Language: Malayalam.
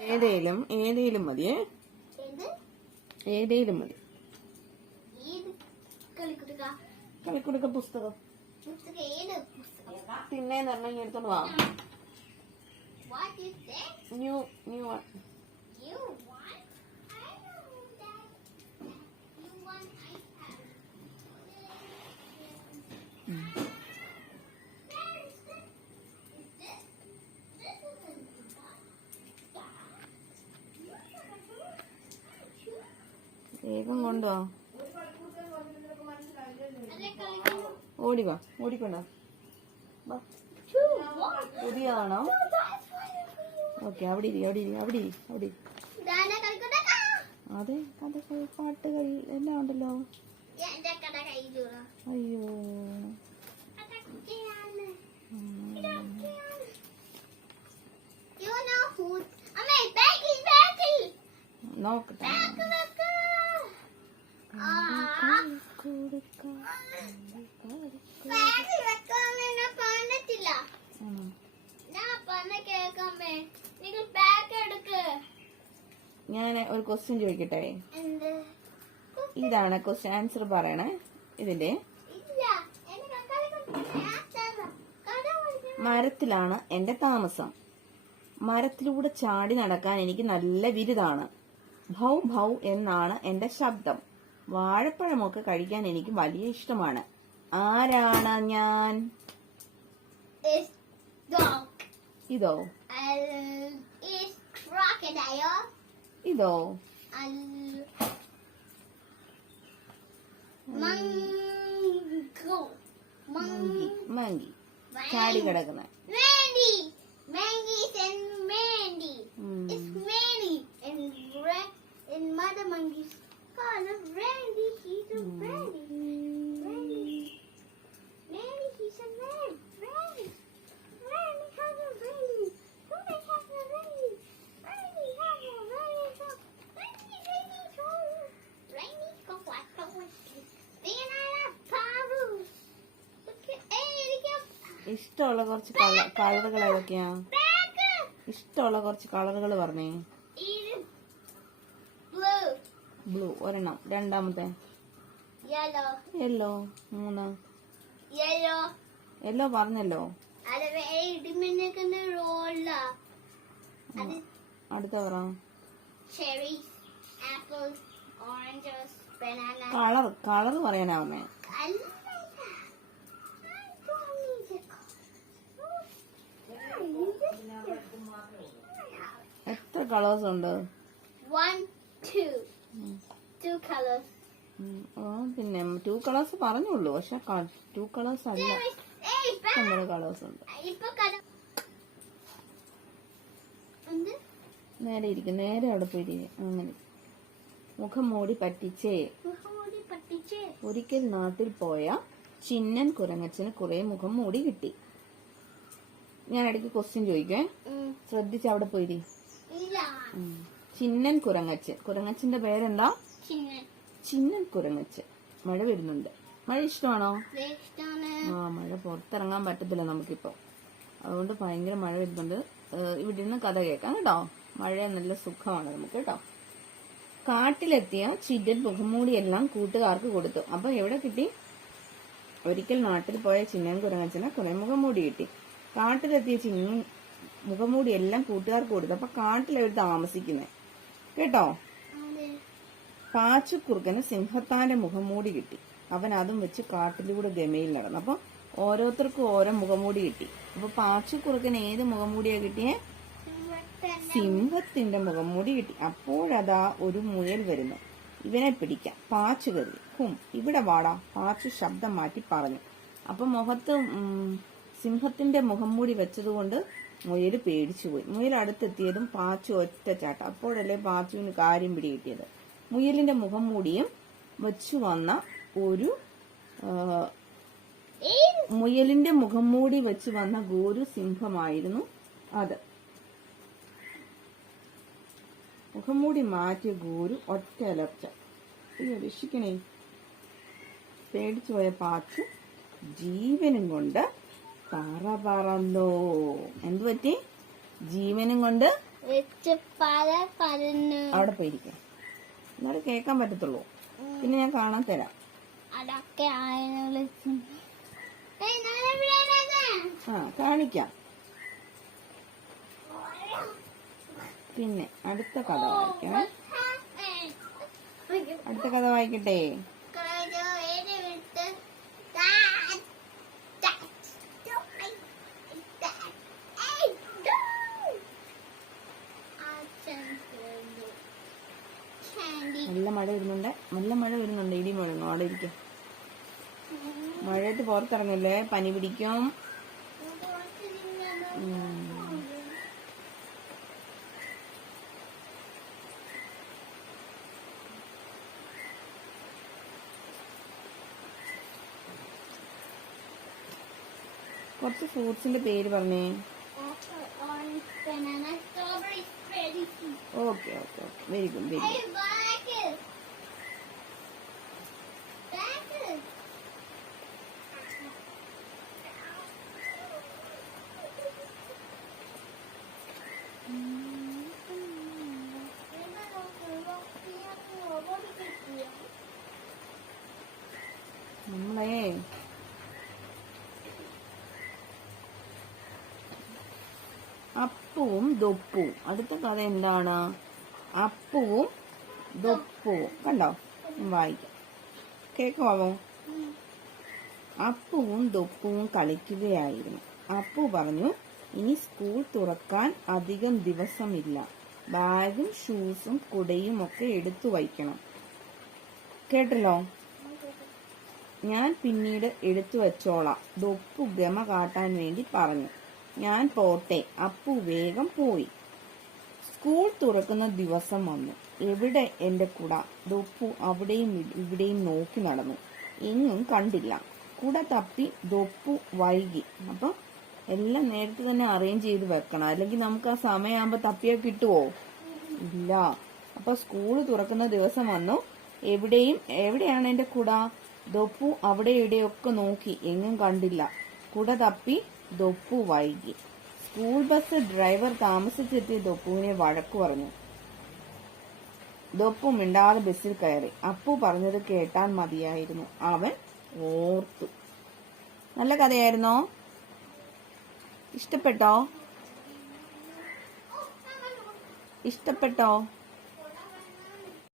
ഏതേലും ഏതേലും മതിയേ ഏതേലും മതി. കളിക്കുടുക്ക. പുസ്തകം. പിന്നെ നിർണയം എടുത്തോണ്ട് വാ. ന്യൂ ന്യൂ വേഗം കൊണ്ടോ ഓടിവാ ഓടിക്കൊണ്ടോ. പുതിയതാണോ? ഓക്കെ അവിടെ ഇരി അവിടെ ഇരി അവിടെ ഇരി അവിടെ ഇരി. അതെ അതൊക്കെ പാട്ട് കഴി എല്ലാം ഉണ്ടല്ലോ? അയ്യോ. നോക്കട്ടെ. ഞാൻ ഒരു ക്വസ്റ്റ്യൻ ചോദിക്കട്ടെ? ഇതാണ് ക്വസ്റ്റ്യൻ ആൻസർ പറയണേ ഇതിന്റെ. മരത്തിലാണ് എന്റെ താമസം. മരത്തിലൂടെ ചാടി നടക്കാൻ എനിക്ക് നല്ല വിരുതാണ്. ഭൗ ഭൗ എന്നാണ് എന്റെ ശബ്ദം. വാഴപ്പഴമൊക്കെ കഴിക്കാൻ എനിക്ക് വലിയ ഇഷ്ടമാണ്. ആരാണ് ഞാൻ. ഇതോ? Crocodile. ഇതോ. മങ്കി. മങ്കി ചാടി കിടക്കുന്ന. ഇഷ്ടമുള്ള കുറച്ച് കളറുകൾ ഏതൊക്കെയാ? ഇഷ്ടമുള്ള കുറച്ച് കളറുകൾ പറഞ്ഞേ. ബ്ലൂ ഒരെണ്ണം. രണ്ടാമത്തെ. യെല്ലോ മൂന്ന്. Yellow. യെല്ലോ പറഞ്ഞല്ലോ. അടുത്ത പറ. Cherries apples oranges colour colour പറയാനാ പറഞ്ഞേ എത്ര കളേഴ്സ് ഉണ്ട്. പിന്നെ ടു കളേഴ്സ് പറഞ്ഞുള്ളൂ. പക്ഷെ ടു കളേഴ്സ് അല്ല. നമ്മുടെ കളേഴ്സ് ഉണ്ട്. നേരെ ഇരിക്കും നേരെ അവിടെ പോയി ഇരിക്ക്. അങ്ങനെ. മുഖം മൂടി പറ്റിച്ചേ. ഒരിക്കൽ നാട്ടിൽ പോയ ചിന്നൻ കുരങ്ങച്ചന് കുറെ മുഖം മൂടി കിട്ടി. ഞാൻ ഇടയ്ക്ക് ക്വസ്റ്റ്യൻ ചോദിക്കേ. ശ്രദ്ധിച്ച് അവിടെ പോയി ഇല്ല ചിന്നൻ കുരങ്ങച്ചൻ. കുരങ്ങച്ചന്റെ പേരെന്താ? ചിന്ന ചിന്നൻ കുരങ്ങച്ചൻ. മഴ വരുന്നുണ്ട്. മഴ ഇഷ്ടമാണോ? ആ മഴ പുറത്തിറങ്ങാൻ പറ്റത്തില്ല നമുക്കിപ്പോ. അതുകൊണ്ട് ഭയങ്കര മഴ വരുന്നുണ്ട്. ഇവിടെ നിന്ന് കഥ കേൾക്കാം കേട്ടോ. മഴ നല്ല സുഖമാണ് നമുക്ക് കേട്ടോ. കാട്ടിലെത്തിയ ചിറ്റൻ മുഖംമൂടിയെല്ലാം കൂട്ടുകാർക്ക് കൊടുത്തു. അപ്പൊ എവിടെ കിട്ടി? ഒരിക്കൽ നാട്ടിൽ പോയ ചിന്നൻ കുരങ്ങച്ചന് കുറെ മുഖംമൂടി കിട്ടി. കാട്ടിലെത്തിയ ചിന്ന മുഖംമൂടി എല്ലാം കൂട്ടുകാർക്ക് കൊടുത്തു അപ്പൊ കാട്ടിലവർ താമസിക്കുന്നത് കേട്ടോ? പാച്ചുക്കുറുക്കന് സിംഹത്താന്റെ മുഖംമൂടി കിട്ടി. അവൻ അതും വെച്ച് കാട്ടിലൂടെ ഗമയിൽ നടന്നു. അപ്പൊ ഓരോരുത്തർക്കും ഓരോ മുഖംമൂടി കിട്ടി. അപ്പൊ പാച്ചുക്കുറുക്കന് ഏത് മുഖംമൂടിയാ കിട്ടിയേ? സിംഹത്തിന്റെ മുഖംമൂടി കിട്ടി. അപ്പോഴതാ ഒരു മുയൽ വരുന്നു. ഇവനെ പിടിക്കാം. പാച്ചു കരുതി ഹും ഇവിടെ വാടാ. പാച്ചു ശബ്ദം മാറ്റി പറഞ്ഞു. അപ്പൊ മുഖത്ത് സിംഹത്തിന്റെ മുഖംമൂടി വെച്ചതുകൊണ്ട് മുയൽ പേടിച്ചുപോയി. മുയൽ അടുത്തെത്തിയതും പാച്ചു ഒറ്റ ചാട്ട അപ്പോഴല്ലേ പാച്ചുവിന് കാര്യം പിടികിട്ടിയത്. മുയലിന്റെ മുഖം മൂടിയും വെച്ചു വന്ന ഒരു മുയലിന്റെ മുഖം മൂടി വെച്ച് വന്ന ഗോരു സിംഹമായിരുന്നു അത്. മുഖം മൂടി മാറ്റിയ ഗോരു ഒറ്റ അലർച്ച. അയ്യോ രക്ഷിക്കണേ. പേടിച്ചു പോയ പാച്ചു ജീവനും കൊണ്ട് പറ പറന്നോ. എന്തു പറ്റി? ജീവനും കൊണ്ട് അവിടെ പോയിരിക്കും. എന്നാലും കേൾക്കാൻ പറ്റത്തുള്ളൂ. പിന്നെ ഞാൻ കാണാൻ തരാം. അതൊക്കെ? ആ കാണിക്കാം. പിന്നെ അടുത്ത കഥ വായിക്കാം. അടുത്ത കഥ വായിക്കട്ടെ. മഴ വരുന്നുണ്ട്. നല്ല മഴ വരുന്നുണ്ട്. ഇടി മഴ അവിടെ ഇരിക്കും. മഴയത്ത് പുറത്തിറങ്ങില്ലേ? പനി പിടിക്കും. കുറച്ച് ഫ്രൂട്ട്സിന്റെ പേര് പറഞ്ഞേ. Okay okay okay very good very good നമ്മളെ അപ്പവും ദൊപ്പും അടുത്ത കഥ എന്താണ്? അപ്പവും ദൊപ്പവും. കണ്ടോ? വായിക്കാം. കേൾക്കാവോ അപ്പവും ദൊപ്പവും കളിക്കുകയായിരുന്നു. അപ്പു പറഞ്ഞു ഇനി സ്കൂൾ തുറക്കാൻ അധികം ദിവസമില്ല. ബാഗും ഷൂസും കുടയും ഒക്കെ എടുത്തു വയ്ക്കണം. കേട്ടല്ലോ? ഞാൻ പിന്നീട് എടുത്തു വച്ചോളാം. ദൊപ്പു ഗമ കാട്ടാൻ വേണ്ടി പറഞ്ഞു. ഞാൻ പോട്ടെ. അപ്പു വേഗം പോയി. സ്കൂൾ തുറക്കുന്ന ദിവസം വന്നു. എവിടെ എന്റെ കുട? ദൊപ്പു അവിടെയും ഇവിടെയും നോക്കി നടന്നു. എങ്ങും കണ്ടില്ല. കുട തപ്പി ദൊപ്പു വൈകി. അപ്പൊ എല്ലാം നേരത്തെ തന്നെ അറേഞ്ച് ചെയ്ത് വെക്കണം. അല്ലെങ്കിൽ നമുക്ക് ആ സമയമാകുമ്പോ തപ്പിയാ കിട്ടുവോ? ഇല്ല. അപ്പൊ സ്കൂൾ തുറക്കുന്ന ദിവസം വന്നു. എവിടെയും എവിടെയാണ് എന്റെ കുട? ദൊപ്പു അവിടെ ഇവിടെയൊക്കെ നോക്കി എങ്ങും കണ്ടില്ല. കുട തപ്പി ദൊപ്പു വൈകി. സ്കൂൾ ബസ് ഡ്രൈവർ താമസിച്ചെത്തിയ ദൊപ്പുവിനെ വഴക്കു പറഞ്ഞു. ദൊപ്പു മിണ്ടാതെ ബസ്സിൽ കയറി. അപ്പു പറഞ്ഞത് കേട്ടാൻ മതിയായിരുന്നു. അവൻ ഓർത്തു. നല്ല കഥയായിരുന്നോ? ഇഷ്ടപ്പെട്ടോ? ഇഷ്ടപ്പെട്ടോ?